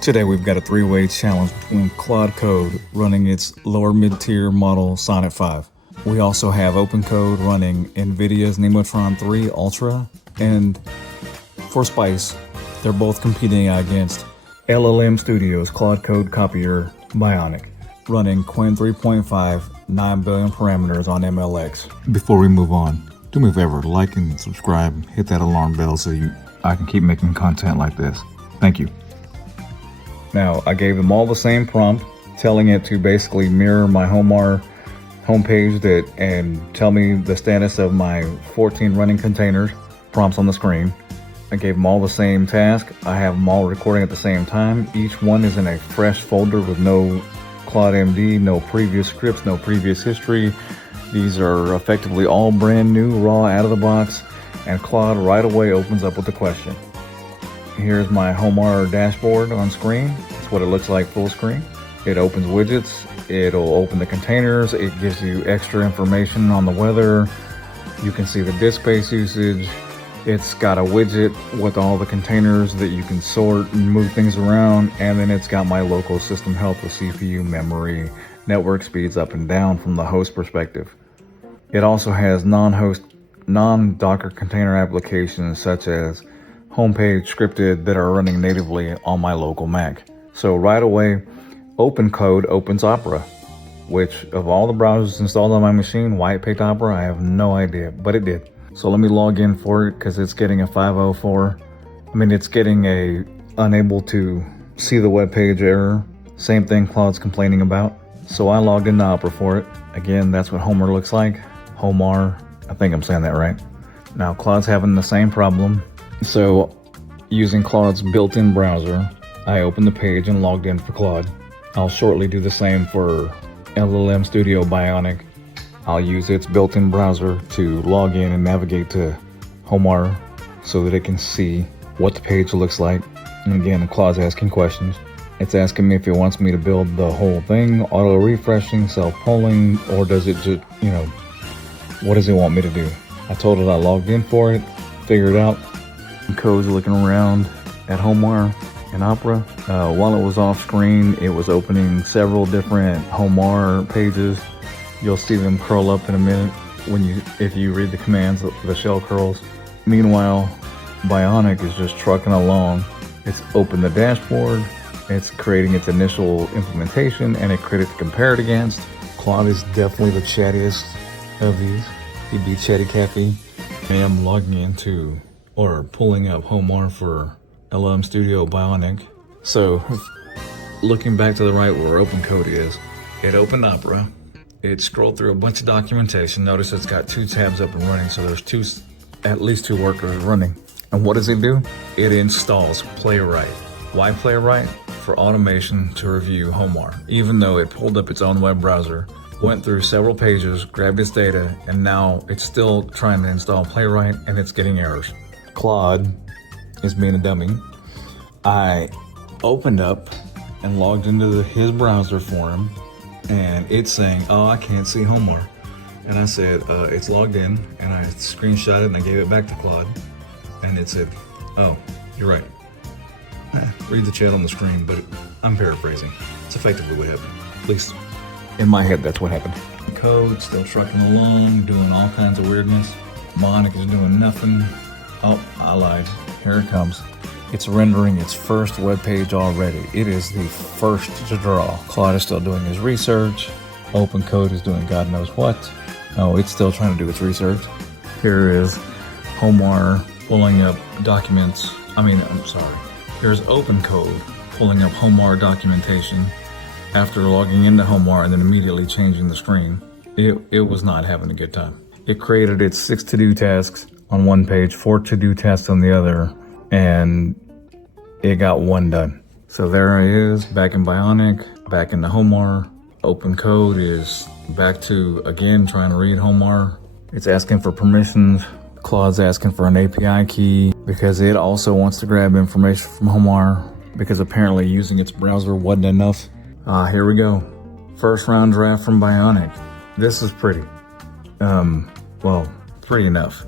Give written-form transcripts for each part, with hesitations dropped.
Today we've got a three-way challenge between Claude Code running its lower mid-tier model Sonnet 5. We also have OpenCode running NVIDIA's Nemotron 3 Ultra, and for Spice, they're both competing against LLM Studios Claude Code copier Bionic, running Qwen 3.5 9 billion parameters on MLX. Before we move on, do me a favor, like and subscribe, hit that alarm bell so I can keep making content like this. Thank you. Now, I gave them all the same prompt, telling it to basically mirror my Homarr homepage and tell me the status of my 14 running containers, prompts on the screen. I gave them all the same task. I have them all recording at the same time. Each one is in a fresh folder with no Claude MD, no previous scripts, no previous history. These are effectively all brand new, raw, out of the box, and Claude right away opens up with the question. Here's my Homarr dashboard on screen. That's what it looks like full screen. It opens widgets. It'll open the containers. It gives you extra information on the weather. You can see the disk space usage. It's got a widget with all the containers that you can sort and move things around. And then it's got my local system health with CPU, memory, network speeds up and down from the host perspective. It also has non-Docker container applications such as homepage scripted that are running natively on my local Mac. So right away, OpenCode opens Opera, which of all the browsers installed on my machine, why it picked Opera, I have no idea, but it did. So let me log in for it because it's getting a 504. It's getting a unable to see the web page error. Same thing Claude's complaining about. So I logged into Opera for it. Again, that's what Homarr looks like. Homarr, I think I'm saying that right. Now Claude's having the same problem. So using Claude's built-in browser, I opened the page and logged in for Claude. I'll shortly do the same for LLM Studio Bionic. I'll use its built-in browser to log in and navigate to Homarr so that it can see what the page looks like. And again, Claude's asking questions. It's asking me if it wants me to build the whole thing, auto-refreshing, self-polling, or does it just, what does it want me to do? I told it I logged in for it, figured out. Code's looking around at Homarr and Opera. While it was off screen, it was opening several different Homarr pages. You'll see them curl up in a minute if you read the commands, the shell curls. Meanwhile, Bionic is just trucking along. It's opened the dashboard. It's creating its initial implementation and a critic to compare it against. Claude is definitely the chattiest of these. He'd be Chatty Cathy. I am logging into or pulling up Homarr for LLM Studio Bionic. So looking back to the right where OpenCode is, it opened Opera. It scrolled through a bunch of documentation. Notice it's got 2 tabs up and running, so there's at least 2 workers running. And what does it do? It installs Playwright. Why Playwright? For automation to review Homarr. Even though it pulled up its own web browser, went through several pages, grabbed its data, and now it's still trying to install Playwright and it's getting errors. Claude is being a dummy. I opened up and logged into his browser for him, and it's saying, oh, I can't see Homarr. And I said, it's logged in, and I screenshot it and I gave it back to Claude. And it said, oh, you're right. Read the chat on the screen, but I'm paraphrasing. It's effectively what happened. At least in my head, that's what happened. Code still trucking along, doing all kinds of weirdness. Bionic is doing nothing. Oh, I lied. Here it comes. It's rendering its first web page already. It is the first to draw. Claude is still doing his research. OpenCode is doing God knows what. Oh, it's still trying to do its research. Here is Homarr pulling up documents. Here's OpenCode pulling up Homarr documentation after logging into Homarr and then immediately changing the screen. It was not having a good time. It created its 6 to-do tasks on one page, 4 to-do tasks on the other, and it got 1 done. So there it is, back in Bionic, back into Homarr. OpenCode is back to, again, trying to read Homarr. It's asking for permissions. Claude's asking for an API key because it also wants to grab information from Homarr because apparently using its browser wasn't enough. Here we go. First round draft from Bionic. This is pretty. Pretty enough.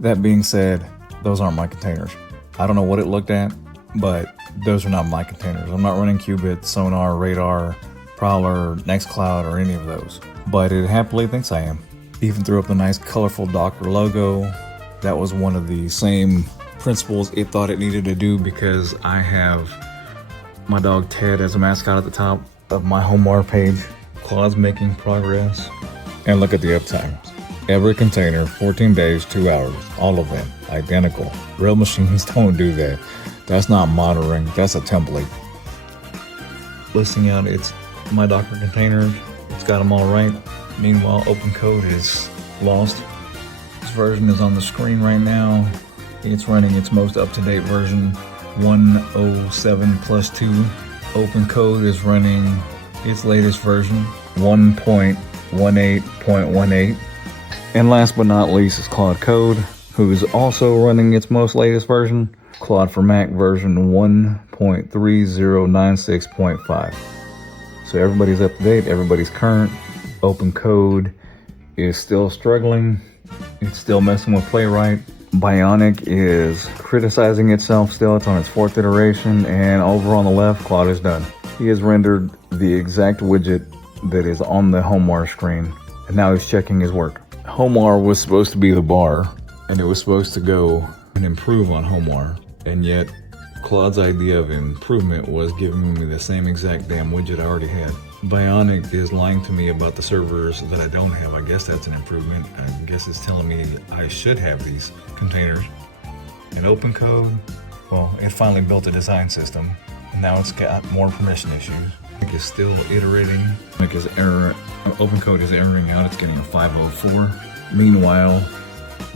That being said, those aren't my containers. I don't know what it looked at, but those are not my containers. I'm not running Qubit, Sonarr, Radar, Prowler, Nextcloud, or any of those. But it happily thinks I am. Even threw up the nice colorful Docker logo. That was one of the same principles it thought it needed to do, because I have my dog Ted as a mascot at the top of my Homarr page. Claude's making progress. And look at the uptimes. Every container, 14 days, 2 hours, all of them identical. Real machines don't do that. That's not monitoring, that's a template. Listing out its my Docker containers, it's got them all right. Meanwhile, OpenCode is lost. This version is on the screen right now. It's running its most up-to-date version, 107+2. OpenCode is running its latest version, 1.18.18. And last but not least is Claude Code, who's also running its most latest version, Claude for Mac version 1.3096.5. So everybody's up to date, everybody's current. OpenCode is still struggling. It's still messing with Playwright. Bionic is criticizing itself still. It's on its 4th iteration, and over on the left, Claude is done. He has rendered the exact widget that is on the Homarr screen, and now he's checking his work. Homarr was supposed to be the bar, and it was supposed to go and improve on Homarr, and yet Claude's idea of improvement was giving me the same exact damn widget I already had. Bionic is lying to me about the servers that I don't have. I guess that's an improvement. I guess it's telling me I should have these containers. In OpenCode, well, it finally built a design system, and now it's got more permission issues. It's still iterating. OpenCode is erroring out. It's getting a 504. Meanwhile,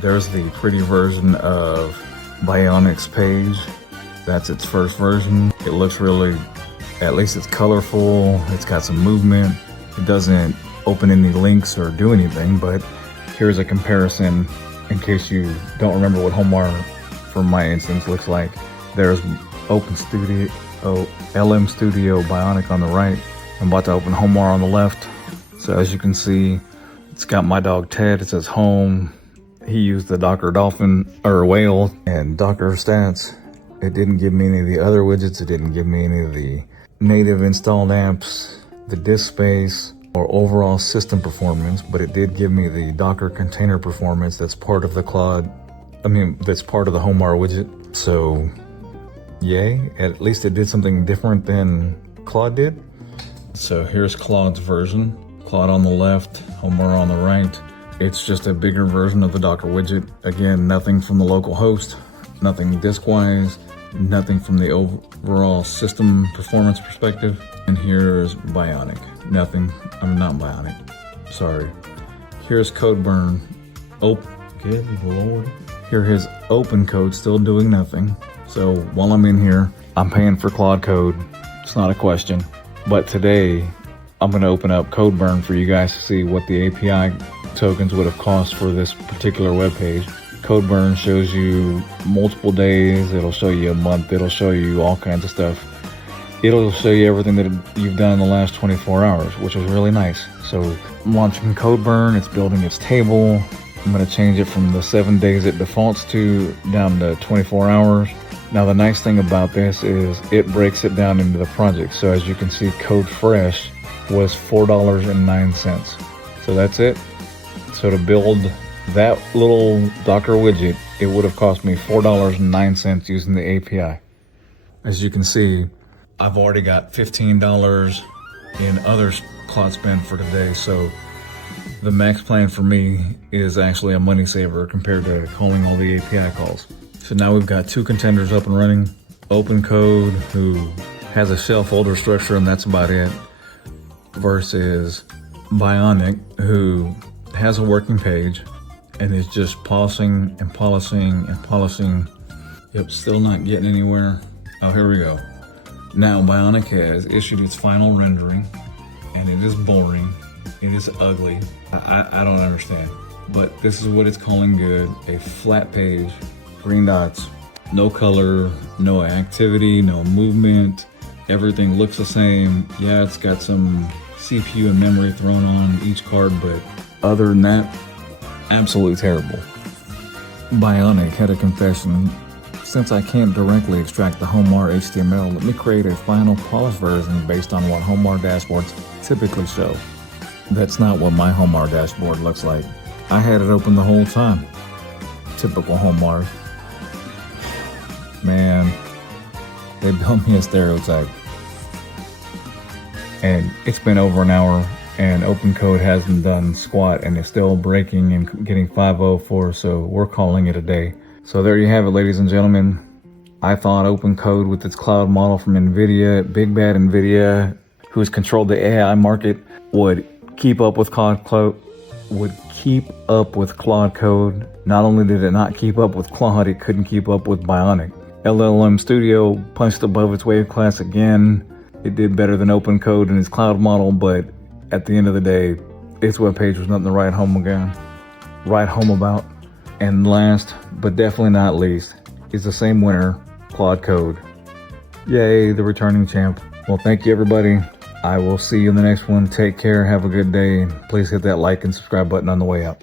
there's the pretty version of Bionic's page. That's its first version. It looks really, at least it's colorful. It's got some movement. It doesn't open any links or do anything, but here's a comparison in case you don't remember what Homarr, for my instance, looks like. There's LM Studio Bionic on the right. I'm about to open Homarr on the left. So as you can see, it's got my dog Ted. It says home. He used the Docker Dolphin or whale and Docker stats. It didn't give me any of the other widgets. It didn't give me any of the native installed apps, the disk space, or overall system performance, but it did give me the Docker container performance that's part of the that's part of the Homarr widget. So yay, at least it did something different than Claude did. So here's Claude's version. Claude on the left, Homarr on the right. It's just a bigger version of the Docker widget. Again, nothing from the local host, nothing disk-wise, nothing from the overall system performance perspective. And here's Bionic. Nothing. I'm not Bionic. Sorry. Here's CodeBurn. Good Lord. Here is OpenCode still doing nothing. So while I'm in here, I'm paying for Claude Code. It's not a question. But today, I'm going to open up CodeBurn for you guys to see what the API tokens would have cost for this particular web page. CodeBurn shows you multiple days, it'll show you a month, it'll show you all kinds of stuff. It'll show you everything that you've done in the last 24 hours, which is really nice. So I'm launching CodeBurn, it's building its table. I'm going to change it from the 7 days it defaults to down to 24 hours. Now the nice thing about this is it breaks it down into the project. So as you can see, Code Fresh was $4.09. So that's it. So to build that little Docker widget, it would have cost me $4.09 using the API. As you can see, I've already got $15 in other Claude spend for today, so the max plan for me is actually a money saver compared to calling all the API calls. So now we've got 2 contenders up and running. OpenCode, who has a shell folder structure and that's about it, versus Bionic, who has a working page and is just polishing and polishing and polishing. Yep, still not getting anywhere. Oh, here we go. Now Bionic has issued its final rendering, and it is boring. It is ugly. I don't understand. But this is what it's calling good. A flat page, green dots, no color, no activity, no movement. Everything looks the same. Yeah, it's got some CPU and memory thrown on each card, but other than that, absolutely terrible. Bionic had a confession Since I can't directly extract the Homarr HTML, let me create a final polished version based on what Homarr dashboards typically show. That's not what my Homarr dashboard looks like. I had it open the whole time. Typical Homarr. Man, they built me a stereotype. And it's been over an hour and OpenCode hasn't done squat and it's still breaking and getting 504, so we're calling it a day. So there you have it, ladies and gentlemen. I thought OpenCode with its cloud model from NVIDIA, big bad NVIDIA, who's controlled the AI market, would keep up with Claude Code. Not only did it not keep up with Claude, it couldn't keep up with Bionic. LLM Studio punched above its wave class again. It did better than OpenCode in its cloud model, but at the end of the day, its webpage was nothing to write home about. And last, but definitely not least, is the same winner, Claude Code. Yay, the returning champ. Well, thank you, everybody. I will see you in the next one. Take care. Have a good day. Please hit that like and subscribe button on the way out.